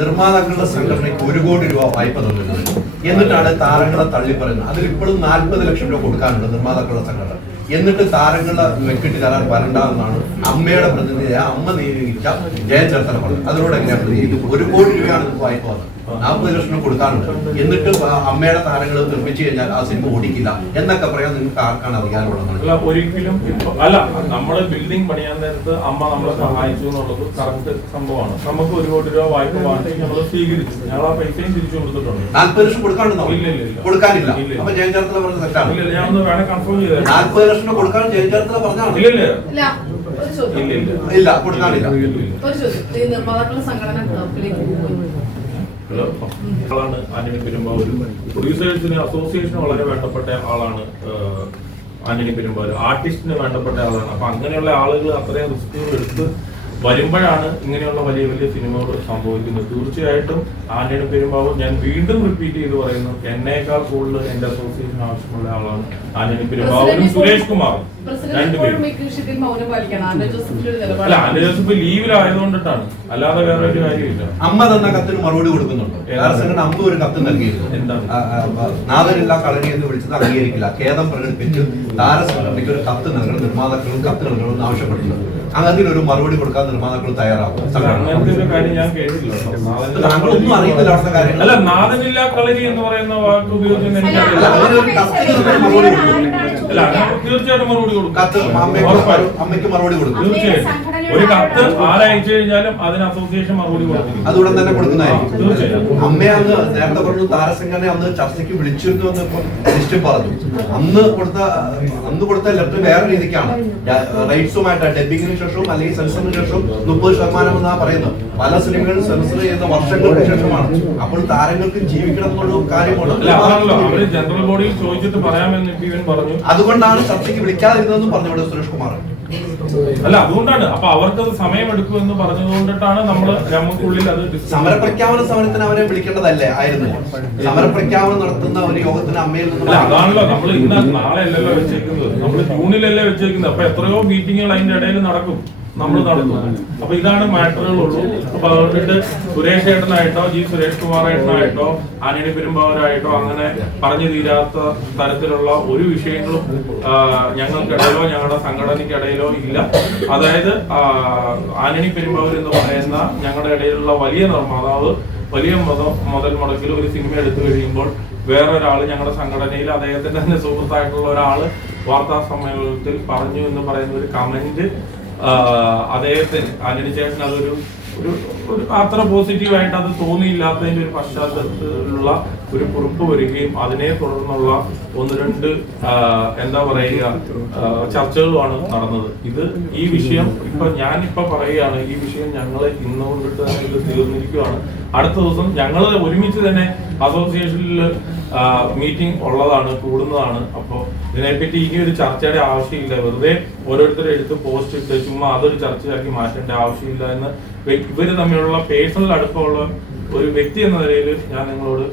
നിർമ്മാതാക്കളുടെ സംഘടനയ്ക്ക് ഒരു കോടി രൂപ വായ്പ തന്നിട്ടുണ്ട്. എന്നിട്ടാണ് താരങ്ങളെ തള്ളിപ്പറയുന്നത്. അതിൽ ഇപ്പോഴും നാൽപ്പത് ലക്ഷം രൂപ കൊടുക്കാനുണ്ട് നിർമ്മാതാക്കളുടെ സംഘടന. എന്നിട്ട് താരങ്ങളെ വെക്കിട്ട് കയറാൻ വരണ്ടെന്നാണ് അമ്മയുടെ പ്രതിനിധിയായ അമ്മ നിയോഗിച്ച ജയചർത്തന പറഞ്ഞത്. അതിനോട് എങ്ങനെയാണ് പ്രതിനിധി ഒരു കോടി രൂപയാണ് വായ്പ വന്നത്. നാൽപ്പത് ലക്ഷം കൊടുക്കാറുണ്ട് എന്നിട്ട് അമ്മയുടെ താരങ്ങൾ നിർമ്മിച്ചു കഴിഞ്ഞാൽ ആ സിനിമ ഓടിക്കില്ല. എന്നൊക്കെ പറയാൻ നിങ്ങൾക്ക് ആർക്കാണ് അറിയാനുള്ളത്? അല്ല ഒരിക്കലും അല്ല നമ്മൾ ബിൽഡിംഗ് പണിയാൻ നേരത്ത് അമ്മ നമ്മളെ സഹായിച്ചു എന്നുള്ളത് കറക്റ്റ് സംഭവമാണ്. നമുക്ക് ഒരു കോടി രൂപ വായ്പ വാങ്ങി നമ്മൾ സ്വീകരിച്ചു. ഞങ്ങൾ ആ പൈസയും തിരിച്ചു കൊടുത്തിട്ടുണ്ട്. നാൽപ്പത് ലക്ഷം കൊടുക്കാണ്ടോ ഇല്ല, ഇല്ല. കൊടുക്കാനില്ല. അപ്പൊ ജയൻ ചേർത്തല പറഞ്ഞത് തെറ്റാണ്. ഞാൻ ഒന്ന് വേണേ കൺഫേം ചെയ്തത് നാൽപ്പത് ലക്ഷം രൂപ കൊടുക്കാൻ പറഞ്ഞാണ്? ഇല്ല ഇല്ല. ഇല്ല ഒരു ചോദ്യം. ഇല്ല ഇല്ല. ഇല്ല കൊടുക്കാനില്ല ഒരു ചോദ്യം. ഈ നിർമ്മാതാക്കളുടെ സംഘടന ക്ലബിലേക്ക് പോയി. ഹലോ. ആളാണ് ആന്റണി പെരുമ്പാവൂർ പ്രൊഡ്യൂസേഴ്സിന് അസോസിയേഷന് വളരെ വേണ്ടപ്പെട്ട ആളാണ് ആന്റണി പെരുമ്പാവൂർ ആർട്ടിസ്റ്റിന് വേണ്ടപ്പെട്ട ആളാണ്. അപ്പൊ അങ്ങനെയുള്ള ആളുകൾ അത്രയും റിസ്കുകൾ എടുത്ത് വരുമ്പോഴാണ് ഇങ്ങനെയുള്ള വലിയ വലിയ സിനിമകൾ സംഭവിക്കുന്നത്. തീർച്ചയായിട്ടും ആന്റണി പെരുമ്പാവൂർ ഞാൻ വീണ്ടും റിപ്പീറ്റ് ചെയ്ത് പറയുന്നു എന്നേക്കാൾ കൂടുതൽ എന്റെ അസോസിയേഷൻ ആവശ്യമുള്ള ആളാണ് ആന്റണി പെരുമ്പാവൂരും സുരേഷ് കുമാറും. രണ്ടുപേരും അല്ല ആന്റണി ജോസഫ് ലീവിലായതുകൊണ്ടിട്ടാണ്. അല്ലാതെ വേറെ ഒരു കാര്യമില്ല. അമ്മ തന്ന കത്തിന് മറുപടി കൊടുക്കുന്നുണ്ട്. സംഘടന അമ്മ ഒരു കത്ത് നൽകിയിരുന്നു. എന്താണ്? നാദനില്ല കളരി എന്ന് വിളിച്ചത് അംഗീകരിക്കില്ല. ഖേദം പ്രകടിപ്പിച്ച് താരസംഘടനയ്ക്ക് ഒരു കത്ത് നൽകണം നിർമ്മാതാക്കളും കത്ത് നൽകണമെന്ന് ആവശ്യപ്പെട്ടിട്ടുണ്ട്. ഒരു മറുപടി കൊടുക്കാൻ നിർമ്മാതാക്കൾ തയ്യാറാവും താങ്കളൊന്നും അറിയുന്നില്ല അവിടുത്തെ കാര്യങ്ങൾ അല്ല നാദനില്ല കളരി എന്ന് പറയുന്ന വാക്ക് അങ്ങനെ തീർച്ചയായിട്ടും മറുപടി കൊടുക്കും. കത്ത് അമ്മയ്ക്ക് മറുപടി കൊടുക്കും. തീർച്ചയായും ഒരു കത്ത് ആരയച്ചു കഴിഞ്ഞാലും അതിന് അസോസിയേഷൻ മറുപടി കൊടുക്കും അതുകൂടെ തന്നെ കൊടുക്കുന്നതായിരിക്കും. തീർച്ചയായും. അമ്മയെ അന്ന് നേരത്തെ പറഞ്ഞു താരസംഘടന അന്ന് ചർച്ചയ്ക്ക് വിളിച്ചിരുന്നു എന്ന് ഇപ്പം ലിസ്റ്റ് പറഞ്ഞു. അന്ന് കൊടുത്ത അന്ന് കൊടുത്ത ലെറ്റർ വേറെ രീതിക്കാണ്. റൈറ്റ്സുമായിട്ട് ഡബിങ്ങിന് ശേഷവും അല്ലെങ്കിൽ സെൻസറിന് ശേഷവും മുപ്പത് ശതമാനം എന്നാ പറയുന്നത്. പല സിനിമകളും സെൻസർ ചെയ്യുന്ന വർഷങ്ങൾക്ക് ശേഷമാണ്. അപ്പോൾ താരങ്ങൾക്ക് ജീവിക്കണം എന്നുള്ള കാര്യമുണ്ട് ജനറൽ ബോഡിയിൽ ചോദിച്ചിട്ട് പറയാമെന്ന് പറഞ്ഞു. അതുകൊണ്ടാണ് ചർച്ചയ്ക്ക് വിളിക്കാതിരുന്നതെന്നും പറഞ്ഞു ഇവിടെ സുരേഷ് കുമാർ. അല്ല അതുകൊണ്ടാണ്. അപ്പൊ അവർക്ക് അത് സമയമെടുക്കും എന്ന് പറഞ്ഞതുകൊണ്ടിട്ടാണ് നമ്മൾ നമുക്കുള്ളിൽ അത് സമര സമരപ്രഖ്യാപന സമരത്തിന് അവരെ വിളിക്കേണ്ടതല്ലേ? ആയിരുന്നു സമരപ്രഖ്യാപനം നടത്തുന്ന ഒരു യോഗത്തിന് അമ്മയിൽ അല്ല നിന്ന് അതാണല്ലോ. നമ്മൾ ഇന്ന് നാളെ അല്ലല്ലോ വെച്ചേക്കുന്നത്. നമ്മൾ ജൂണിലല്ലേ വെച്ചേക്കുന്നത്. അപ്പൊ എത്രയോ മീറ്റിങ്ങുകൾ അതിന്റെ ഇടയിൽ നടക്കും. നമ്മൾ നടത്തുന്നത്. അപ്പൊ ഇതാണ് മാറ്ററുകളുള്ളൂ. അപ്പൊ അതുകൊണ്ട് സുരേഷ് ഏട്ടനായിട്ടോ ജി സുരേഷ് കുമാർ ഏട്ടനായിട്ടോ ആന്റണി പെരുമ്പാവരായിട്ടോ അങ്ങനെ പറഞ്ഞു തീരാത്ത തരത്തിലുള്ള ഒരു വിഷയങ്ങളും ഞങ്ങൾക്കിടയിലോ ഞങ്ങളുടെ സംഘടനയ്ക്കിടയിലോ ഇല്ല. അതായത് ആനണി പെരുമ്പാവൂർ എന്ന് പറയുന്ന ഞങ്ങളുടെ ഇടയിലുള്ള വലിയ നിർമ്മാതാവ് വലിയ മതം മുതൽ മുടക്കിൽ ഒരു സിനിമ എടുത്തു കഴിയുമ്പോൾ വേറൊരാൾ ഞങ്ങളുടെ സംഘടനയിൽ അദ്ദേഹത്തിന്റെ തന്നെ സുഹൃത്തായിട്ടുള്ള ഒരാൾ വാർത്താ സമ്മേളനത്തിൽ പറഞ്ഞു എന്ന് പറയുന്ന ഒരു കമന്റ് അദ്ദേഹത്തിന് ചേട്ടൻ അതൊരു ഒരു അത്ര പോസിറ്റീവായിട്ട് അത് തോന്നിയില്ലാത്തതിന്റെ ഒരു പശ്ചാത്തലത്തിലുള്ള ഒരു കുറിപ്പ് വരികയും അതിനെ തുടർന്നുള്ള ഒന്ന് രണ്ട് എന്താ പറയുക ചർച്ചകളുമാണ് നടന്നത്. ഇത് ഈ വിഷയം ഇപ്പൊ ഞാൻ പറയുകയാണ് ഈ വിഷയം ഞങ്ങൾ ഇന്ന് കൊണ്ടിട്ട് തന്നെ ഇത് തീർന്നിരിക്കുകയാണ് അടുത്ത ദിവസം ഞങ്ങൾ ഒരുമിച്ച് തന്നെ അസോസിയേഷനിൽ മീറ്റിംഗ് ഉള്ളതാണ് കൂടുന്നതാണ്. അപ്പോൾ ഇതിനെപ്പറ്റി ഇനി ഒരു ചർച്ചയുടെ ആവശ്യമില്ല. വെറുതെ ഓരോരുത്തരും എടുത്ത് പോസ്റ്റ് ഇട്ട് ചുമ്മാ അതൊരു ചർച്ചയാക്കി മാറ്റേണ്ട ആവശ്യമില്ല എന്ന് ഇവർ ഇവർ തമ്മിലുള്ള പേഴ്സണൽ അടുപ്പമുള്ള ഒരു വ്യക്തി എന്ന നിലയിൽ ഞാൻ നിങ്ങളോട്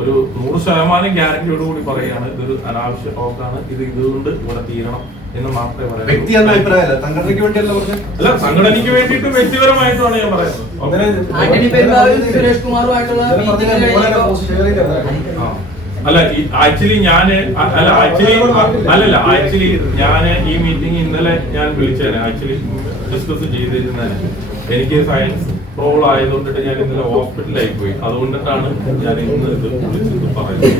ഒരു നൂറ് ശതമാനം ഗ്യാരണ്ടിയോട് കൂടി പറയുകയാണ്. ഇതൊരു അനാവശ്യ ടോക്കാണ് ഇത് ഇതുകൊണ്ട് ഇവിടെ തീരണം എന്ന് മാത്രമേ പറഞ്ഞത്. അല്ല സംഘടനയ്ക്ക് വേണ്ടിയിട്ട് വ്യക്തിപരമായിട്ടാണ് ഞാൻ പറയുന്നത്. സുരേഷ് കുമാറുമായിട്ടുള്ള. അല്ല ആക്ച്വലി ഞാൻ അല്ല ആക്ച്വലി അല്ലല്ല ആക്ച്വലി ഞാൻ ഈ മീറ്റിംഗ് ഇന്നലെ ഞാൻ വിളിച്ചേനെ ആക്ച്വലി ഡിസ്കസ് ചെയ്തിരുന്നേനെ എനിക്ക് സയൻസ് പ്രോബ്ലം ആയതുകൊണ്ടിട്ട് ഞാൻ ഇന്നലെ ഹോസ്പിറ്റലിലായി പോയി അതുകൊണ്ടിട്ടാണ് ഞാൻ ഇന്ന് ഇത് വിളിച്ചത് പറയുന്നത്